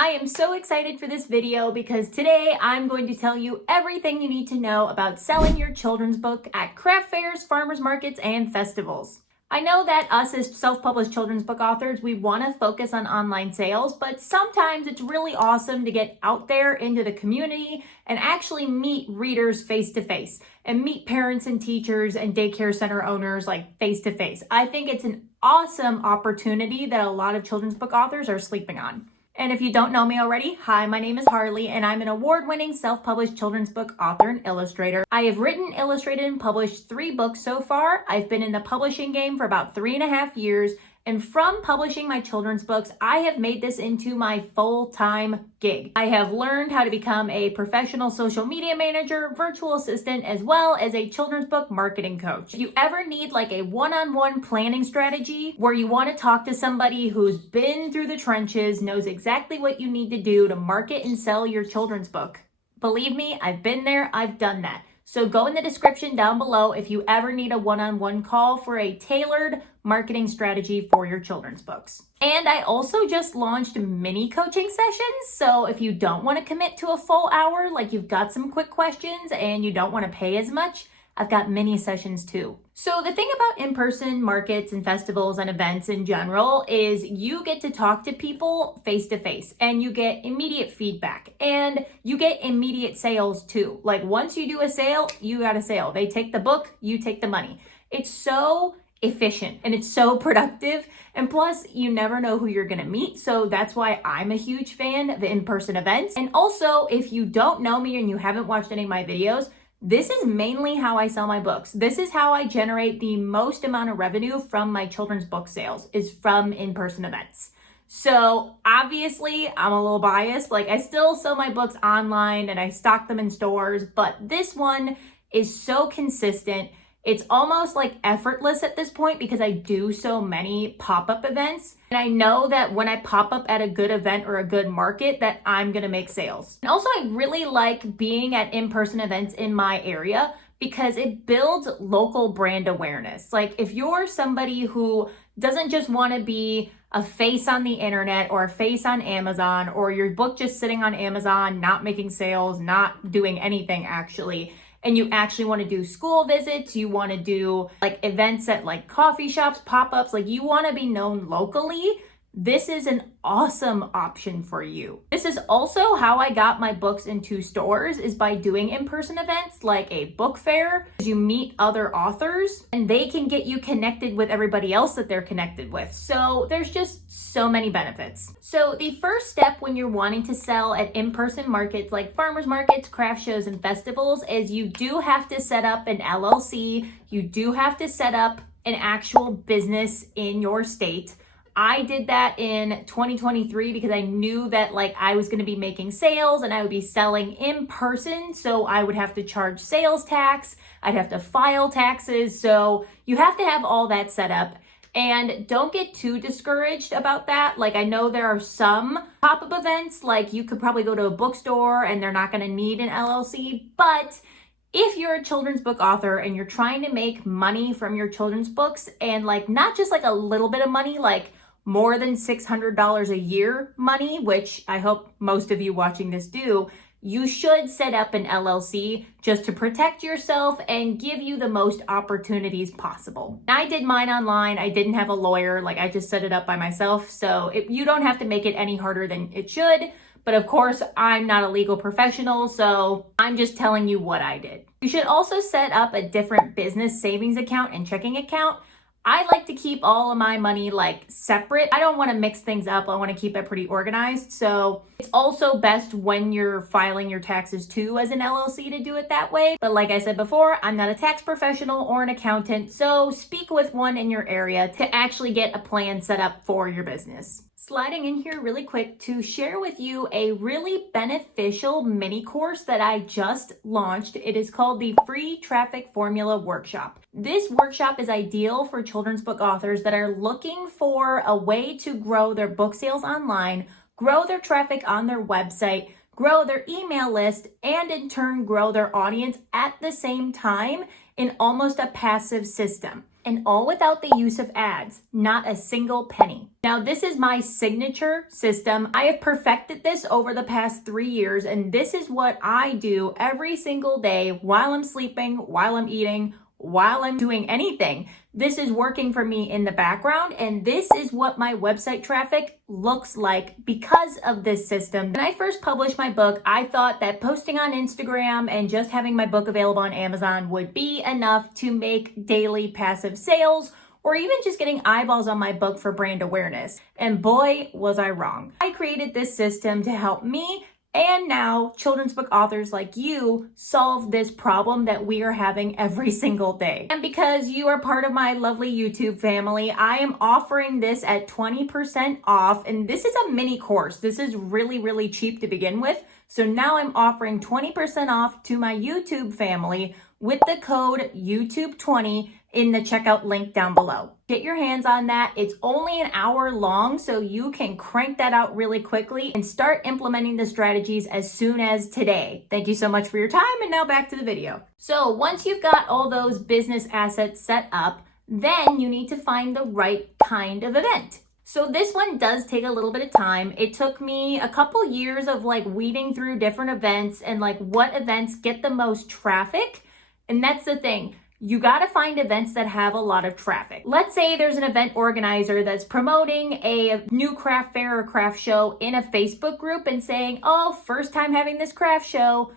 I am so excited for this video because today I'm going to tell you everything you need to know about selling your children's book at craft fairs, farmers markets, and festivals. I know that us as self-published children's book authors, we want to focus on online sales, but sometimes it's really awesome to get out there into the community and actually meet readers face to face and meet parents and teachers and daycare center owners like face to face. I think it's an awesome opportunity that a lot of children's book authors are sleeping on. And if you don't know me already, hi, my name is Harley, and I'm an award-winning self-published children's book author and illustrator. I have written, illustrated, and published 3 books so far. I've been in the publishing game for about 3.5 years, and from publishing my children's books, I have made this into my full-time gig. I have learned how to become a professional social media manager, virtual assistant, as well as a children's book marketing coach. If you ever need like a one-on-one planning strategy where you want to talk to somebody who's been through the trenches, knows exactly what you need to do to market and sell your children's book, believe me, I've been there, I've done that. So go in the description down below if you ever need a one-on-one call for a tailored marketing strategy for your children's books. And I also just launched mini coaching sessions. So if you don't want to commit to a full hour, like you've got some quick questions and you don't want to pay as much, I've got mini sessions too. So the thing about in-person markets and festivals and events in general is you get to talk to people face to face and you get immediate feedback and you get immediate sales too. Like once you do a sale, you got a sale. They take the book, you take the money. It's so efficient and it's so productive. And plus you never know who you're going to meet. So that's why I'm a huge fan of in-person events. And also if you don't know me and you haven't watched any of my videos, this is mainly how I sell my books. This is how I generate the most amount of revenue from my children's book sales, is from in-person events. So obviously I'm a little biased. Like I still sell my books online and I stock them in stores, but this one is so consistent. It's almost like effortless at this point because I do so many pop-up events. And I know that when I pop up at a good event or a good market that I'm gonna make sales. And also I really like being at in-person events in my area because it builds local brand awareness. Like if you're somebody who doesn't just wanna be a face on the internet or a face on Amazon, or your book just sitting on Amazon, not making sales, not doing anything actually, and you actually want to do school visits, you want to do like events at like coffee shops, pop-ups, like you want to be known locally, this is an awesome option for you. This is also how I got my books into stores, is by doing in-person events like a book fair. You meet other authors and they can get you connected with everybody else that they're connected with. So there's just so many benefits. So the first step when you're wanting to sell at in-person markets like farmers markets, craft shows, and festivals is you do have to set up an LLC. You do have to set up an actual business in your state. I did that in 2023 because I knew that like I was going to be making sales and I would be selling in person. So I would have to charge sales tax. I'd have to file taxes. So you have to have all that set up. And don't get too discouraged about that. Like I know there are some pop-up events, like you could probably go to a bookstore and they're not going to need an LLC. But if you're a children's book author and you're trying to make money from your children's books, and like not just like a little bit of money, like more than $600 a year money, which I hope most of you watching this do, you should set up an LLC just to protect yourself and give you the most opportunities possible. I did mine online. I didn't have a lawyer. Like I just set it up by myself. So you don't have to make it any harder than it should. But of course, I'm not a legal professional, so I'm just telling you what I did. You should also set up a different business savings account and checking account. I like to keep all of my money like separate. I don't want to mix things up. I want to keep it pretty organized. So it's also best when you're filing your taxes too as an LLC to do it that way. But like I said before, I'm not a tax professional or an accountant. So speak with one in your area to actually get a plan set up for your business. Sliding in here really quick to share with you a really beneficial mini course that I just launched. It is called the Free Traffic Formula Workshop. This workshop is ideal for children's book authors that are looking for a way to grow their book sales online, grow their traffic on their website, grow their email list, and in turn grow their audience at the same time in almost a passive system. And all without the use of ads, not a single penny. Now, this is my signature system. I have perfected this over the past 3 years, and this is what I do every single day while I'm sleeping, while I'm eating, while I'm doing anything. This is working for me in the background, and this is what my website traffic looks like because of this system. When I first published my book, I thought that posting on Instagram and just having my book available on Amazon would be enough to make daily passive sales, or even just getting eyeballs on my book for brand awareness. And boy, was I wrong. I created this system to help me and now children's book authors like you solve this problem that we are having every single day. And because you are part of my lovely YouTube family, I am offering this at 20% off. And this is a mini course. This is really, really cheap to begin with. So now I'm offering 20% off to my YouTube family with the code YouTube20 in the checkout link down below. Get your hands on that. It's only an hour long, so you can crank that out really quickly and start implementing the strategies as soon as today. Thank you so much for your time, and now back to the video. So once you've got all those business assets set up, then you need to find the right kind of event. So this one does take a little bit of time. It took me a couple years of weeding through different events and what events get the most traffic. And that's the thing. You got to find events that have a lot of traffic. Let's say there's an event organizer that's promoting a new craft fair or craft show in a Facebook group and saying, oh, first time having this craft show.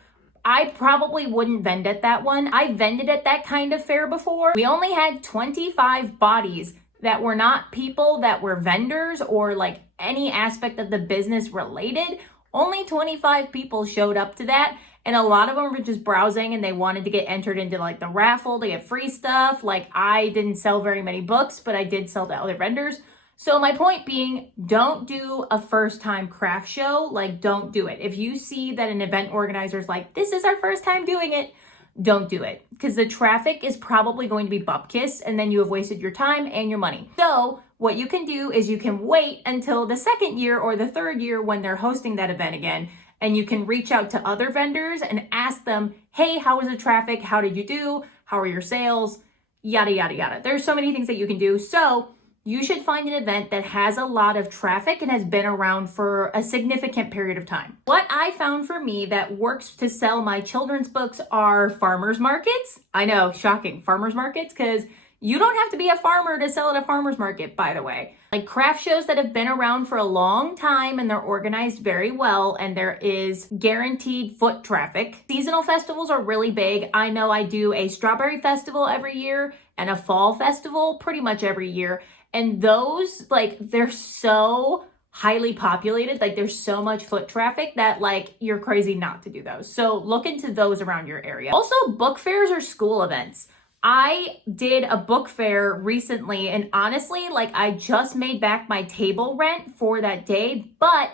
I probably wouldn't vend at that one. I vended at that kind of fair before. We only had 25 bodies that were not people that were vendors or any aspect of the business related. Only 25 people showed up to that. And a lot of them were just browsing and they wanted to get entered into the raffle to get free stuff. I didn't sell very many books, but I did sell to other vendors. So my point being, don't do a first time craft show. Don't do it. If you see that an event organizer is this is our first time doing it, don't do it. Because the traffic is probably going to be bupkis and then you have wasted your time and your money. So what you can do is you can wait until the second year or the third year when they're hosting that event again. And you can reach out to other vendors and ask them, hey, how was the traffic? How did you do? How are your sales? Yada, yada, yada. There's so many things that you can do. So you should find an event that has a lot of traffic and has been around for a significant period of time. What I found for me that works to sell my children's books are farmers markets. I know, shocking, farmers markets, because you don't have to be a farmer to sell at a farmer's market, by the way. Craft shows that have been around for a long time and they're organized very well and there is guaranteed foot traffic. Seasonal festivals are really big. I know I do a strawberry festival every year and a fall festival pretty much every year. And those, they're so highly populated. There's so much foot traffic that you're crazy not to do those. So look into those around your area. Also, book fairs or school events. I did a book fair recently and honestly, I just made back my table rent for that day, but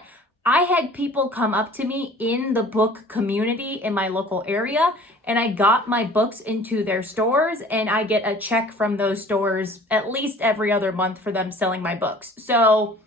I had people come up to me in the book community in my local area and I got my books into their stores and I get a check from those stores at least every other month for them selling my books. So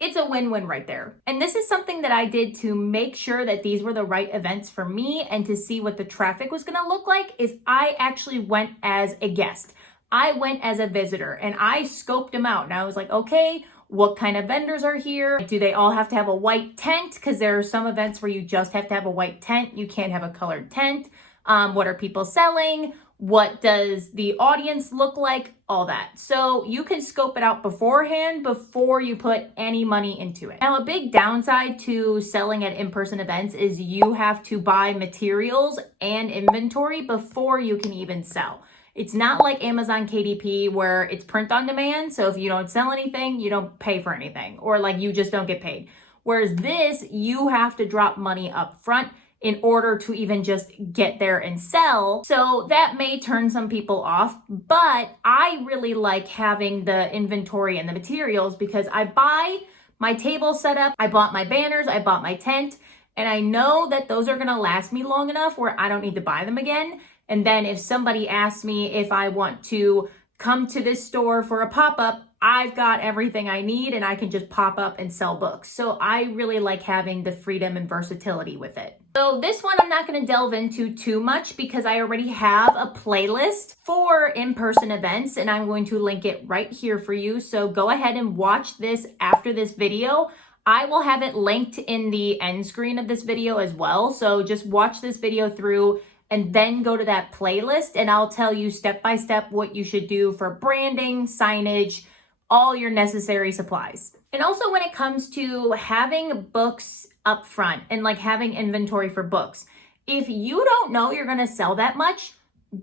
it's a win-win right there. And this is something that I did to make sure that these were the right events for me and to see what the traffic was gonna look like is I actually went as a guest. I went as a visitor and I scoped them out and I was okay, what kind of vendors are here? Do they all have to have a white tent? Because there are some events where you just have to have a white tent. You can't have a colored tent. What are people selling? What does the audience look like? All that. So you can scope it out beforehand before you put any money into it. Now, a big downside to selling at in-person events is you have to buy materials and inventory before you can even sell. It's not like Amazon KDP where it's print on demand. So if you don't sell anything, you don't pay for anything or you just don't get paid. Whereas this, you have to drop money up front in order to even just get there and sell. So that may turn some people off, but I really like having the inventory and the materials because I buy my table set up, I bought my banners, I bought my tent, and I know that those are gonna last me long enough where I don't need to buy them again. And then if somebody asks me if I want to come to this store for a pop-up, I've got everything I need and I can just pop up and sell books. So I really like having the freedom and versatility with it. So this one I'm not going to delve into too much because I already have a playlist for in-person events and I'm going to link it right here for you. So go ahead and watch this after this video. I will have it linked in the end screen of this video as well. So just watch this video through and then go to that playlist and I'll tell you step by step what you should do for branding, signage, all your necessary supplies. And also when it comes to having books up front and like having inventory for books, if you don't know you're going to sell that much,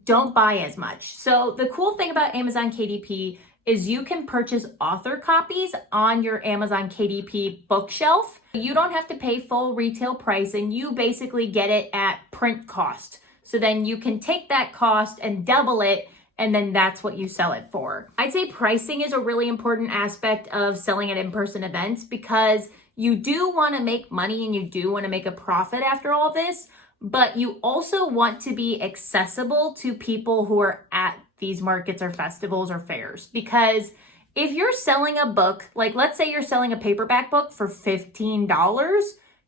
don't buy as much. So the cool thing about Amazon KDP is you can purchase author copies on your Amazon KDP bookshelf. You don't have to pay full retail price and you basically get it at print cost. So then you can take that cost and double it and then that's what you sell it for. I'd say pricing is a really important aspect of selling at in-person events because you do want to make money and you do want to make a profit after all this, but you also want to be accessible to people who are at these markets or festivals or fairs. Because if you're selling a book, like let's say you're selling a paperback book for $15,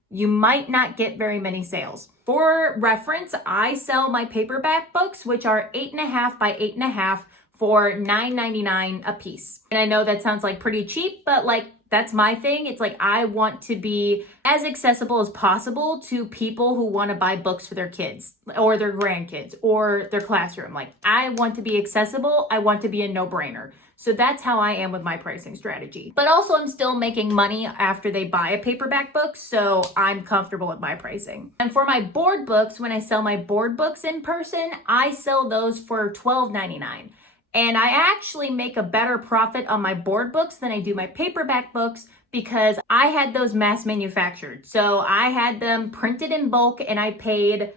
you might not get very many sales. For reference, I sell my paperback books, which are 8.5 by 8.5 for $9.99 a piece. And I know that sounds like pretty cheap, but like that's my thing. It's like I want to be as accessible as possible to people who want to buy books for their kids or their grandkids or their classroom. Like I want to be accessible. I want to be a no-brainer. So that's how I am with my pricing strategy. But also I'm still making money after they buy a paperback book, so I'm comfortable with my pricing. And for my board books, when I sell my board books in person, I sell those for $12.99. And I actually make a better profit on my board books than I do my paperback books because I had those mass manufactured. So I had them printed in bulk and I paid,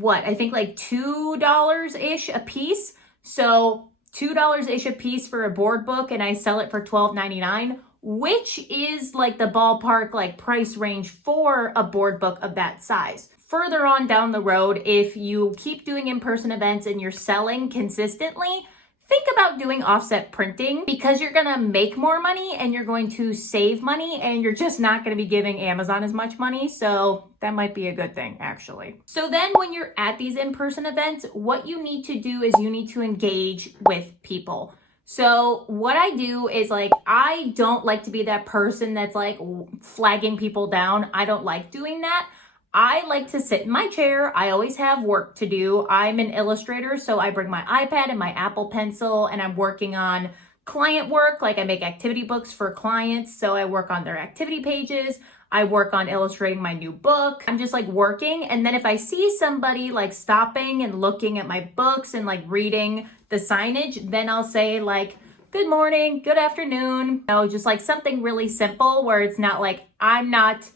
I think like $2-ish a piece. So $2-ish a piece for a board book and I sell it for $12.99, which is like the ballpark like price range for a board book of that size. Further on down the road, if you keep doing in-person events and you're selling consistently, think about doing offset printing because you're going to make more money and you're going to save money and you're just not going to be giving Amazon as much money. So that might be a good thing, actually. So then when you're at these in-person events, what you need to do is you need to engage with people. So what I do is like, I don't like to be that person that's like flagging people down. I don't like doing that. I like to sit in my chair. I always have work to do. I'm an illustrator, so I bring my iPad and my Apple Pencil and I'm working on client work. Like I make activity books for clients, so I work on their activity pages. I work on illustrating my new book. I'm just like working. And then if I see somebody like stopping and looking at my books and like reading the signage, then I'll say like, good morning, good afternoon. You know, just like something really simple where it's not like, I'm not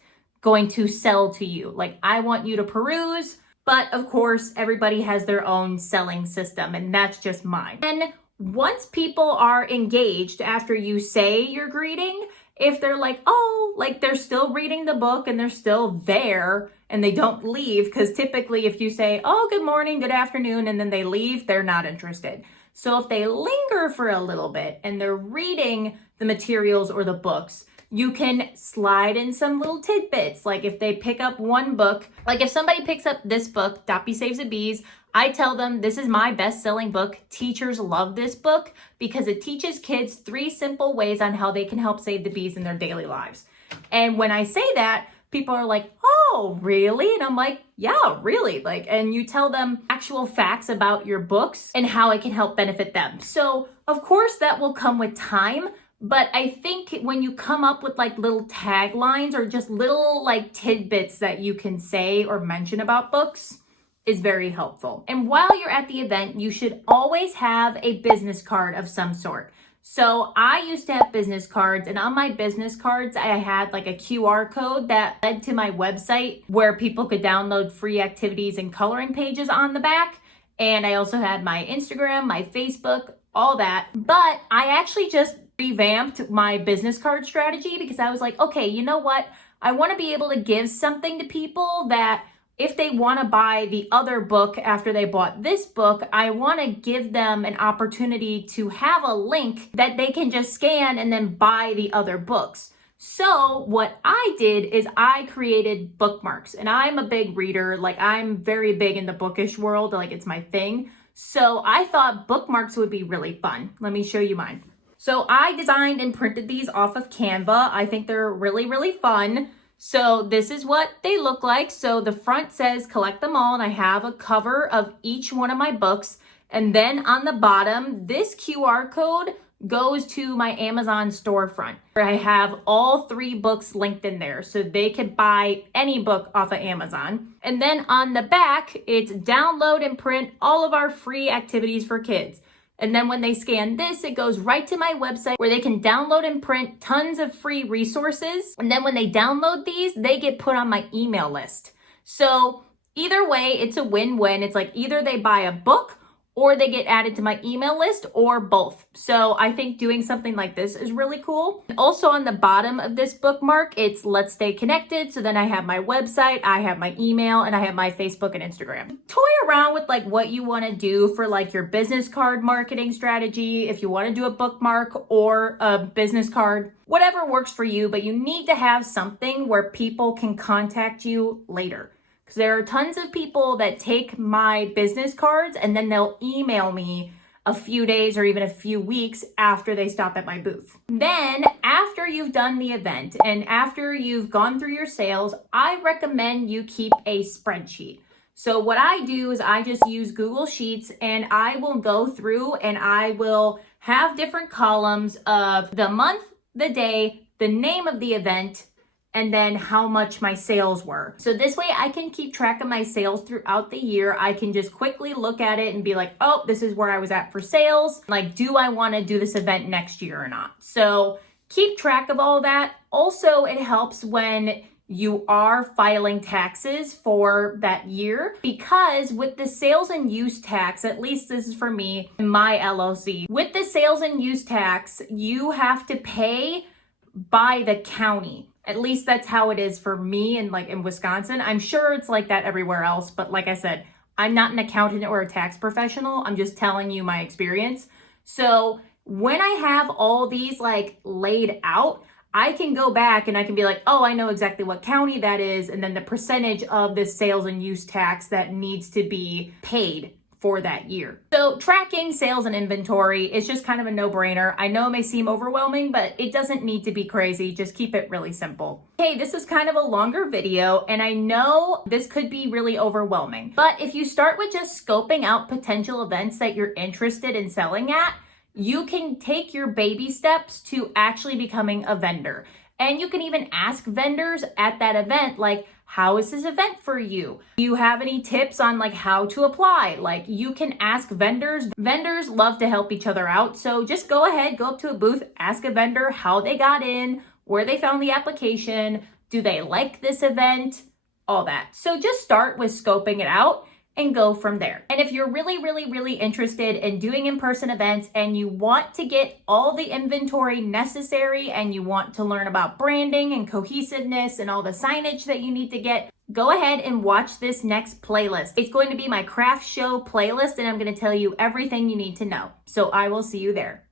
going to sell to you. Like I want you to peruse, but of course everybody has their own selling system and that's just mine. And once people are engaged after you say your greeting, if they're like, oh, like they're still reading the book and they're still there and they don't leave, because typically if you say, oh, good morning, good afternoon, and then they leave, they're not interested. So if they linger for a little bit and they're reading the materials or the books, you can slide in some little tidbits. Like if they pick up one book, like if somebody picks up this book, Doppy Saves the Bees, I tell them this is my best-selling book. Teachers love this book because it teaches kids 3 simple ways on how they can help save the bees in their daily lives. And when I say that, people are like, oh, really? And I'm like, yeah, really. Like, and you tell them actual facts about your books and how it can help benefit them. So of course that will come with time. But I think when you come up with like little taglines or just little like tidbits that you can say or mention about books is very helpful. And while you're at the event, you should always have a business card of some sort. So I used to have business cards, and on my business cards, I had like a QR code that led to my website where people could download free activities and coloring pages on the back. And I also had my Instagram, my Facebook, all that. But I actually just revamped my business card strategy because I was like, okay, you know what? I want to be able to give something to people that if they want to buy the other book after they bought this book, I want to give them an opportunity to have a link that they can just scan and then buy the other books. So what I did is I created bookmarks, and I'm a big reader. Like, I'm very big in the bookish world, like it's my thing. So I thought bookmarks would be really fun. Let me show you mine. So I designed and printed these off of Canva. I think they're really, really fun. So this is what they look like. So the front says collect them all, and I have a cover of each one of my books. And then on the bottom, this QR code goes to my Amazon storefront, where I have all 3 books linked in there, so they could buy any book off of Amazon. And then on the back, it's download and print all of our free activities for kids. And then when they scan this, it goes right to my website where they can download and print tons of free resources. And then when they download these, they get put on my email list. So either way, it's a win-win. It's like either they buy a book or they get added to my email list, or both. So I think doing something like this is really cool. Also on the bottom of this bookmark, it's let's stay connected. So then I have my website, I have my email, and I have my Facebook and Instagram. Toy around with like what you want to do for like your business card marketing strategy. If you want to do a bookmark or a business card, whatever works for you, but you need to have something where people can contact you later. There are tons of people that take my business cards and then they'll email me a few days or even a few weeks after they stop at my booth. Then after you've done the event and after you've gone through your sales, I recommend you keep a spreadsheet. So what I do is I just use Google Sheets, and I will go through and I will have different columns of the month, the day, the name of the event, and then how much my sales were. So this way I can keep track of my sales throughout the year. I can just quickly look at it and be like, oh, this is where I was at for sales. Like, do I want to do this event next year or not? So keep track of all that. Also, it helps when you are filing taxes for that year, because with the sales and use tax, at least this is for me in my LLC, with the sales and use tax, you have to pay by the county. At least that's how it is for me in Wisconsin. I'm sure it's like that everywhere else, but like I said, I'm not an accountant or a tax professional. I'm just telling you my experience. So when I have all these like laid out, I can go back and I can be like, oh, I know exactly what county that is, and then the percentage of this sales and use tax that needs to be paid for that year. So tracking sales and inventory is just kind of a no-brainer. I know it may seem overwhelming, but it doesn't need to be crazy. Just keep it really simple. Hey, this is kind of a longer video, and I know this could be really overwhelming, but if you start with just scoping out potential events that you're interested in selling at, you can take your baby steps to actually becoming a vendor. And you can even ask vendors at that event, like, how is this event for you? Do you have any tips on like how to apply? Like, you can ask vendors. Vendors love to help each other out. So just go ahead, go up to a booth, ask a vendor how they got in, where they found the application, do they like this event, all that. So just start with scoping it out and go from there. And if you're really interested in doing in-person events and you want to get all the inventory necessary and you want to learn about branding and cohesiveness and all the signage that you need to get, go ahead and watch this next playlist. It's going to be my craft show playlist, and I'm going to tell you everything you need to know. So I will see you there.